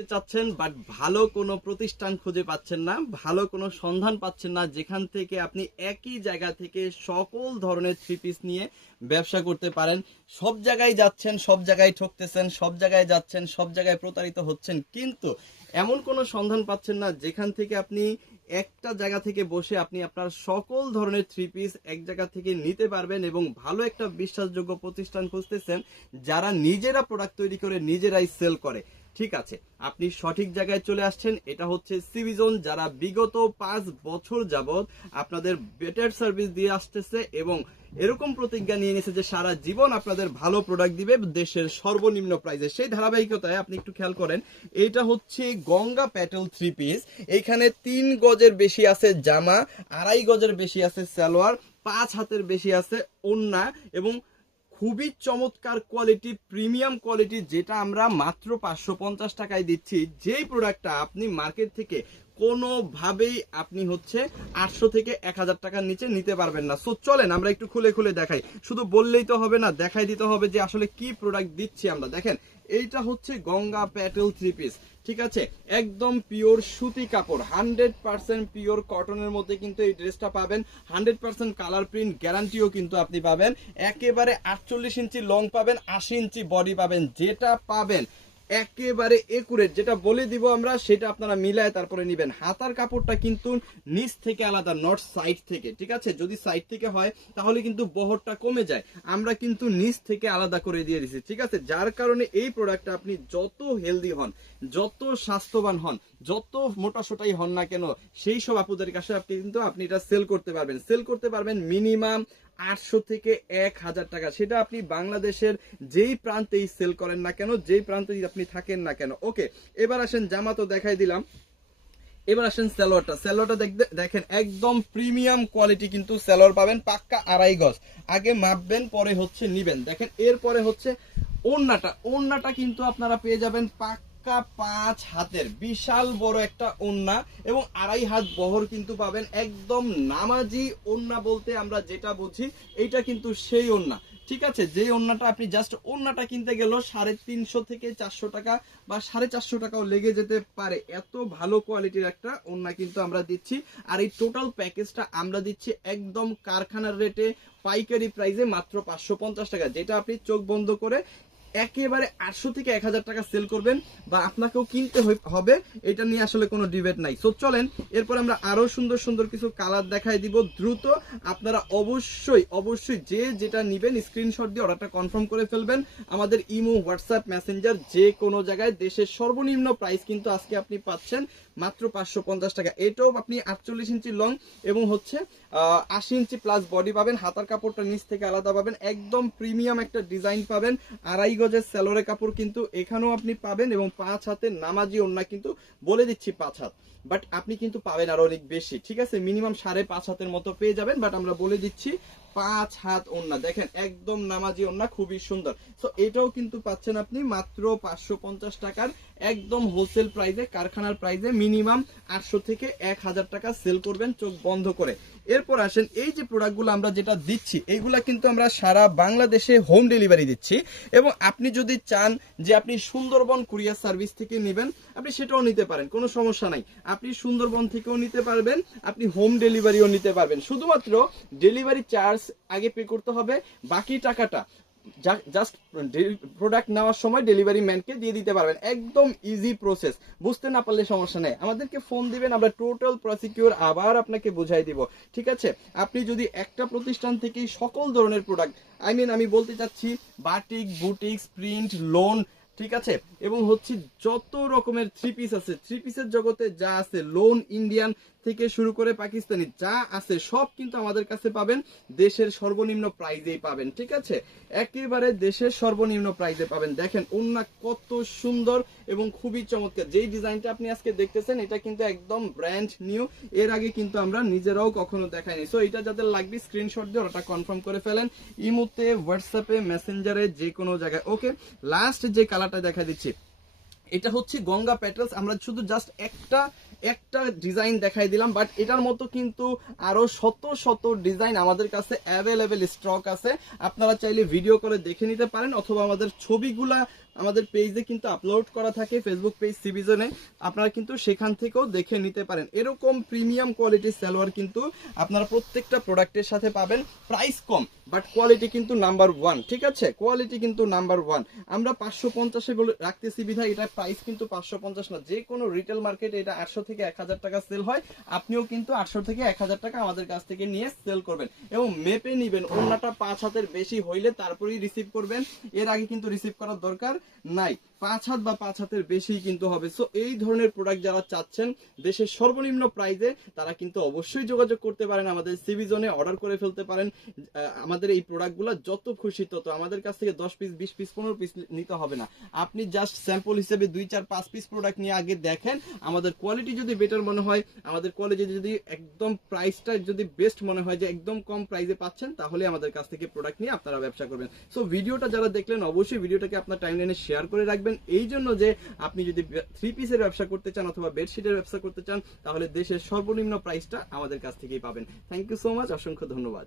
করতে চাচ্ছেন বাট ভালো কোনো প্রতিষ্ঠান খুঁজে পাচ্ছেন না, ভালো কোনো সন্ধান পাচ্ছেন না, যেখান থেকে আপনি একই জায়গা থেকে সকল ধরনের থ্রি পিস নিয়ে ব্যবসা করতে পারেন। সব জায়গায় যাচ্ছেন, সব জায়গায় ঠকতেছেন, সব জায়গায় যাচ্ছেন, সব জায়গায় প্রতারিত হচ্ছেন, কিন্তু এমন কোনো সন্ধান পাচ্ছেন না, যেখান থেকে আপনি একটা জায়গা থেকে বসে আপনি আপনার সকল ধরনের থ্রি পিস এক জায়গা থেকে নিতে পারবেন এবং ভালো একটা বিশ্বাসযোগ্য প্রতিষ্ঠান খুঁজতেছেন, যারা নিজেরা প্রোডাক্ট তৈরি করে, নিজেরাই সেল করে। ঠিক আছে, আপনি সঠিক জায়গায় চলে আসছেন, এটা হচ্ছে সিভিজন যারা বিগত পাঁচ বছর যাবৎ আপনাদের বেটার সার্ভিস দিয়ে আসতেছে এবং এরকম প্রতিজ্ঞা নিয়ে নিয়েছে যে সারা জীবন আপনাদের ভালো প্রোডাক্ট দিবে দেশের সর্বনিম্ন প্রাইসে সেই ধারাবাহিকতায় আপনি একটু খেয়াল করেন এটা হচ্ছে গঙ্গা প্যাটেল থ্রি পিস এখানে তিন গজের বেশি আছে জামা, আড়াই গজের বেশি আছে সালোয়ার, পাঁচ হাতের বেশি আছে ওন্না এবং খুবই চমৎকার কোয়ালিটি প্রিমিয়াম কোয়ালিটি যেটা আমরা মাত্র পাঁচশো পঞ্চাশ টাকায় দিচ্ছি। যেই প্রোডাক্টটা আপনি মার্কেট থেকে কোনোভাবেই আপনি হচ্ছে আটশো থেকে এক হাজার টাকার নিচে নিতে পারবেন না। সো চলেন আমরা একটু খুলে খুলে দেখাই। শুধু বললেই তো হবে না, দেখাই দিতে হবে যে আসলে কি প্রোডাক্ট দিচ্ছি আমরা। দেখেন, এইটা হচ্ছে গঙ্গা প্যাটেল থ্রি পিস ঠিক আছে? একদম পিওর সুতি কাপড় হান্ড্রেড পার্সেন্ট পিওর কটনের মধ্যে কিন্তু এই ড্রেসটা পাবেন। হান্ড্রেড পার্সেন্ট কালার প্রিন্ট গ্যারান্টিও কিন্তু আপনি পাবেন। একেবারে আটচল্লিশ ইঞ্চি লং পাবেন, আশি ইঞ্চি বডি পাবেন, যেটা পাবেন। একেবারে একুরেট যেটা বলে দিব আমরা, সেটা আপনারা মিলায় তারপরে নিবেন। হাতার কাপড়টা কিন্তু নিচ থেকে আলাদা নট সাইড থেকে, ঠিক আছে? যদি সাইড থেকে হয়, তাহলে কিন্তু বহরটা কমে যায়। আমরা কিন্তু নিচ থেকে আলাদা করে দিয়ে দিছি, ঠিক আছে? যার কারণে এই প্রোডাক্টটা আপনি যত হেলদি হন, যত স্বাস্থ্যবান হন, যত মোটা সোটাই হন না কেন, সেই সব আপুদের কাছে আপনি কিন্তু, আপনি এটা সেল করতে পারবেন। সেল করতে পারবেন মিনিমাম আটশো থেকে এক হাজার টাকা। সেটা আপনি বাংলাদেশের যেই প্রান্তেই সেল করেন না কেন, যেই প্রান্তেই আপনি থাকেন না কেন। ওকে এবার আসেন জামা তো দেখাই দিলাম। এবার আসেন স্যালোয়ারটা স্যালোয়ারটা দেখেন, একদম প্রিমিয়াম কোয়ালিটি কিন্তু স্যালোয়ার পাবেন, পাক্কা আড়াই গজ। আগে মাপবেন, পরে হচ্ছে নিবেন। দেখেন, এরপরে হচ্ছে ওন্নাটা ওন্নাটা কিন্তু আপনারা পেয়ে যাবেন পাক্কা পাঁচ হাতের বিশাল বড় একটা ওন্না এবং আড়াই হাত বহর কিন্তু পাবেন একদম নামাজি ওন্না বলতে আমরা যেটা বুঝি, এইটা কিন্তু সেই ওন্না। ঠিক আছে যে ওন্নাটা আপনি জাস্ট ওন্নাটা কিনতে গেলেও সাড়ে তিনশো থেকে চারশো টাকা বা সাড়ে চারশো টাকাও লেগে যেতে পারে। এত ভালো কোয়ালিটির একটা ওন্না কিন্তু আমরা দিচ্ছি। আর এই টোটাল প্যাকেজটা আমরা দিচ্ছি একদম কারখানার রেটে পাইকারি প্রাইসে মাত্র পাঁচশো পঞ্চাশ টাকা, যেটা আপনি চোখ বন্ধ করে একেবারে আটশো থেকে এক হাজার টাকা সেল করবেন বা আপনাকেও কিনতে হবে। এটা নিয়ে আসলে কোনো ডিবেট নাই। সো চলেন, এরপর আমরা আরও সুন্দর সুন্দর কিছু কালার দেখাই দিব। দ্রুত আপনারা অবশ্যই অবশ্যই যে যেটা নিবেন স্ক্রিনশট দিয়ে অর্ডারটা কনফার্ম করে ফেলবেন। আমাদের ইমো হোয়াটসঅ্যাপ মেসেঞ্জার যে কোনো জায়গায় দেশের সর্বনিম্ন প্রাইস কিন্তু আজকে আপনি পাচ্ছেন মাত্র পাঁচশো পঞ্চাশ টাকা। এটাও আপনি আটচল্লিশ ইঞ্চি লং এবং হচ্ছে আশি ইঞ্চি প্লাস বডি পাবেন। হাতার কাপড়টা নিচ থেকে আলাদা পাবেন। একদম প্রিমিয়াম একটা ডিজাইন পাবেন। আড়াই গজের স্যালোরে কাপড় কিন্তু এখানেও আপনি পাবেন এবং পাঁচ হাতে নামাজি ওন্না কিন্তু বলে দিচ্ছি পাঁচ হাত। বাট আপনি কিন্তু পাবেন আরও অনেক বেশি, ঠিক আছে? মিনিমাম সাড়ে পাঁচ হাতের মতো পেয়ে যাবেন বাট আমরা বলে দিচ্ছি পাঁচ হাত ওন্না দেখেন, একদম নামাজি ওন্না খুবই সুন্দর। তো এটাও কিন্তু পাচ্ছেন আপনি মাত্র পাঁচশো পঞ্চাশ টাকার একদম হোলসেল প্রাইসে কারখানার প্রাইসে মিনিমাম আটশো থেকে এক হাজার টাকা সেল করবেন চোখ বন্ধ করে। এরপর আসেন, এই যে প্রোডাক্টগুলো আমরা যেটা দিচ্ছি, এইগুলা কিন্তু আমরা সারা বাংলাদেশে হোম ডেলিভারি দিচ্ছি। এবং আপনি যদি চান যে আপনি সুন্দরবন কুরিয়ার সার্ভিস থেকে নেবেন, আপনি সেটাও নিতে পারেন, কোনো সমস্যা নাই। আপনি সুন্দরবন থেকেও নিতে পারবেন, আপনি হোম ডেলিভারিও নিতে পারবেন। শুধুমাত্র ডেলিভারি চার্জ আগে পে করতে হবে। বাকি টাকাটা জাস্ট প্রোডাক্ট নেওয়ার সময় ডেলিভারি ম্যানকে দিয়ে দিতে পারবেন। একদম ইজি প্রসেস বুঝতে না পারলে সমস্যা নেই। আমাদেরকে ফোন দিবেন, আমরা টোটাল প্রসিকিউর আবার আপনাকে বুঝাই দিব। ঠিক আছে? আপনি যদি একটা প্রতিষ্ঠান থেকেই সকল ধরনের প্রোডাক্ট আই মিন আমি বলতে চাচ্ছি বাটিক বুটিক্স প্রিন্ট লোন ঠিক আছে? এবং হচ্ছে যত রকমের থ্রি পিস আছে থ্রি পিসের জগতে যা আছে লোন ইন্ডিয়ান থেকে শুরু করে পাকিস্তানি যা আছে সব কিন্তু আমাদের কাছে পাবেন। দেশের সর্বনিম্ন প্রাইজেই পাবেন, ঠিক আছে? একেবারে দেশের সর্বনিম্ন প্রাইজে পাবেন। দেখেন ওন্না কত সুন্দর এবং খুবই চমৎকার। যেই ডিজাইনটা আপনি আজকে দেখতেছেন, এটা কিন্তু একদম ব্র্যান্ড নিউ এর আগে কিন্তু আমরা নিজেরাও কখনো দেখাইনি। সো এটা যাদের লাগবে স্ক্রিনশট দিয়ে ওটা কনফার্ম করে ফেলেন। ইমোতে হোয়াটসঅ্যাপে মেসেঞ্জারে যে কোনো জায়গায়। ওকে লাস্ট যে কালারটা দেখা দিচ্ছি, এটা হচ্ছে গঙ্গা প্যাটেলস আমরা শুধু জাস্ট একটা একটা ডিজাইন দেখাই দিলাম বাট এটার মতো কিন্তু আরও শত শত ডিজাইন আমাদের কাছে অ্যাভেলেবেল স্টক আছে। আপনারা চাইলে ভিডিও করে দেখে নিতে পারেন, অথবা আমাদের ছবিগুলা আমাদের পেজে কিন্তু আপলোড করা থাকে ফেসবুক পেজ সিবিজনে আপনারা কিন্তু সেখান থেকেও দেখে নিতে পারেন। এরকম প্রিমিয়াম কোয়ালিটির সালোয়ার কিন্তু আপনারা প্রত্যেকটা প্রোডাক্টের সাথে পাবেন। প্রাইস কম বাট কোয়ালিটি কিন্তু নাম্বার ওয়ান ঠিক আছে? কোয়ালিটি কিন্তু নাম্বার ওয়ান আমরা পাঁচশো পঞ্চাশে বলে রাখতেছি বিধায় এটা প্রাইস কিন্তু পাঁচশো পঞ্চাশ না। যে কোনো রিটেল মার্কেটে এটা আটশো থেকে এক হাজার টাকা সেল হয়, আপনিও কিন্তু আটশো থেকে এক হাজার টাকা আমাদের কাছ থেকে নিয়ে সেল করবেন এবং মেপে নিবেন। অন্যটা পাঁচ হাতের বেশি হইলে তারপরেই রিসিভ করবেন। এর আগে কিন্তু রিসিভ করার দরকার। নাই পাঁচ হাত বা পাঁচ হাতের বেশি কিন্তু হবে। সো এই ধরনের প্রোডাক্ট যারা চাচ্ছেন, দেশের সর্বনিম্ন প্রাইজে তারা কিন্তু অবশ্যই যোগাযোগ করতে পারেন, আমাদের সিবি জোনে অর্ডার করে ফেলতে পারেন। আমাদের এই প্রোডাক্টগুলো যত খুশি তত, আমাদের কাছ থেকে দশ পিস বিশ পিস পনেরো পিস নিতে হবে না। আপনি জাস্ট স্যাম্পল হিসেবে দুই, চার, পাঁচ পিস প্রোডাক্ট নিয়ে আগে দেখেন, আমাদের কোয়ালিটি যদি বেটার মনে হয়, আমাদের কোয়ালিটি যদি একদম প্রাইসটা যদি বেস্ট মনে হয়, যে একদম কম প্রাইসে পাচ্ছেন, তাহলে আমাদের কাছ থেকে প্রোডাক্ট নিয়ে আপনারা ব্যবসা করবেন। সো ভিডিওটা যারা দেখলেন, অবশ্যই ভিডিওটাকে আপনার টাইমলাইনে শেয়ার করে রাখবেন এই জন্য যে আপনি যদি থ্রি পিসের ব্যবসা করতে চান অথবা বেডশিটের ব্যবসা করতে চান, তাহলে দেশের সর্বনিম্ন প্রাইসটা আমাদের কাছ থেকেই পাবেন। থ্যাংক ইউ সো মাচ অসংখ্য ধন্যবাদ।